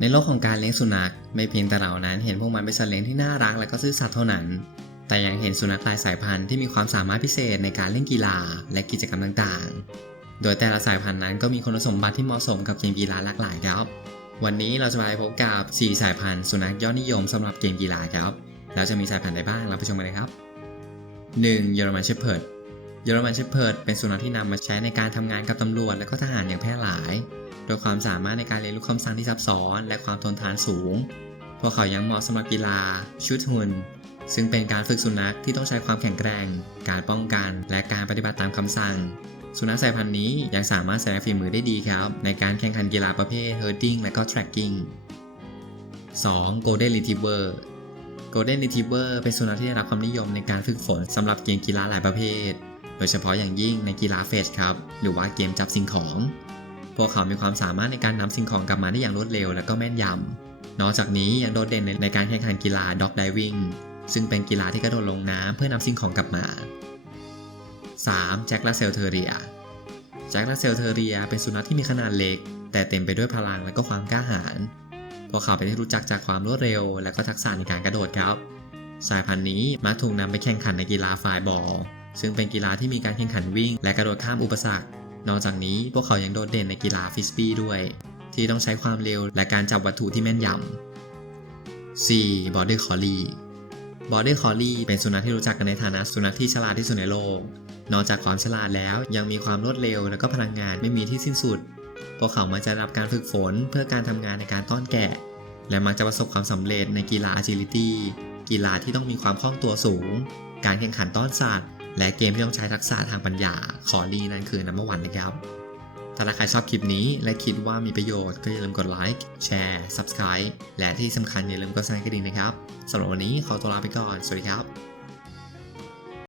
ในโลกของการเลี้ยงสุนัขไม่เพียงแต่เรานั้นเห็นพวกมันเป็นสัตว์เลี้ยงที่น่ารักและก็ซื่อสัตย์เท่านั้น แต่ยังเห็นสุนัขหลายสายพันธุ์ที่มีความสามารถพิเศษในการเล่นกีฬาและกิจกรรมต่างๆ โดยแต่ละสายพันธุ์นั้นก็มีคุณสมบัติที่เหมาะสมกับเกมกีฬาหลากหลายครับ วันนี้เราจะมาพบกับ 4 สายพันธุ์สุนัขยอดนิยมสำหรับเกมกีฬาครับแล้วจะมีสายพันธุ์ใดบ้างเราไปชมกันเลยครับ 1. เยอรมันเชพเพิร์ดเยอรมันเชพเพิร์ดเป็นสุนัขที่นำมาใช้ในการทำงานกับตำรวจและก็ทหารอย่างแพร่หลาย ดยความสามารถในการเรียนรู้คำสั่งที่ซับซ้อน และความทนทานสูง พวกเขายังเหมาะสำหรับกีฬา ชุดหุ่น ซึ่งเป็นการฝึกสุนัขที่ต้องใช้ความแข็งแกร่ง การป้องกัน และการปฏิบัติตามคำสั่ง สุนัขสายพันธุ์นี้ยังสามารถแสดงฝีมือได้ดีครับ ในการแข่งขันกีฬาประเภท herding และก็ tracking 2. Golden Retriever Golden Retriever เป็นสุนัขที่ได้รับความนิยมในการฝึกฝนสำหรับเกมกีฬาหลายประเภท โดยเฉพาะอย่างยิ่งในกีฬาเฟชครับ หรือว่าเกมจับสิ่งของ พวกเขามีความสามารถในการนำสิ่งของกลับมาได้อย่างรวดเร็วและก็แม่นยำนอกจากนี้ยังโดดเด่นในการแข่งขันกีฬา Dog Diving ซึ่งเป็นกีฬาที่กระโดดลงน้ำเพื่อนำสิ่งของกลับมา 3. แจ็คลาเซลเทเรีย แจ็คลาเซลเทเรียเป็นสุนัขที่มีขนาดเล็ก แต่เต็มไปด้วยพลังและก็ความกล้าหาญ พวกเขาเป็นที่รู้จักจากความรวดเร็ว และก็ทักษะในการกระโดดครับ สายพันธุ์นี้มักถูกนำไปแข่งขันในกีฬาฟลายบอลซึ่งเป็นกีฬาที่มีการแข่งขันวิ่ง และกระโดดข้ามอุปสรรค นอกจากนี้พวกเขายังโดดเด่นในกีฬาฟิสบี้ด้วย ที่ต้องใช้ความเร็วและการจับวัตถุที่แม่นยำ 4. Border Collie Border Collie เป็นสุนัขที่รู้จักกันในฐานะสุนัขที่ฉลาดที่สุดในโลก นอกจากความฉลาดแล้วยังมีความรวดเร็วและก็พลังงานไม่มีที่สิ้นสุด พวกเขามักจะรับการฝึกฝนเพื่อการทำงานในการต้อนแกะ และมักจะประสบความสำเร็จในกีฬา agility กีฬาที่ต้องมีความคล่องตัวสูง การแข่งขันต้อนสัตว์ และเกมที่ต้องใช้ทักษะทางปัญญาขอดีนั่นคือนัมเบอร์วันนะครับ ถ้าใครชอบคลิปนี้และคิดว่ามีประโยชน์ก็อย่าลืมกดไลค์แชร์ Subscribe และที่สำคัญอย่าลืมกดสั่นกระดิ่งนะครับสำหรับวันนี้ขอตัวลาไปก่อน สวัสดีครับ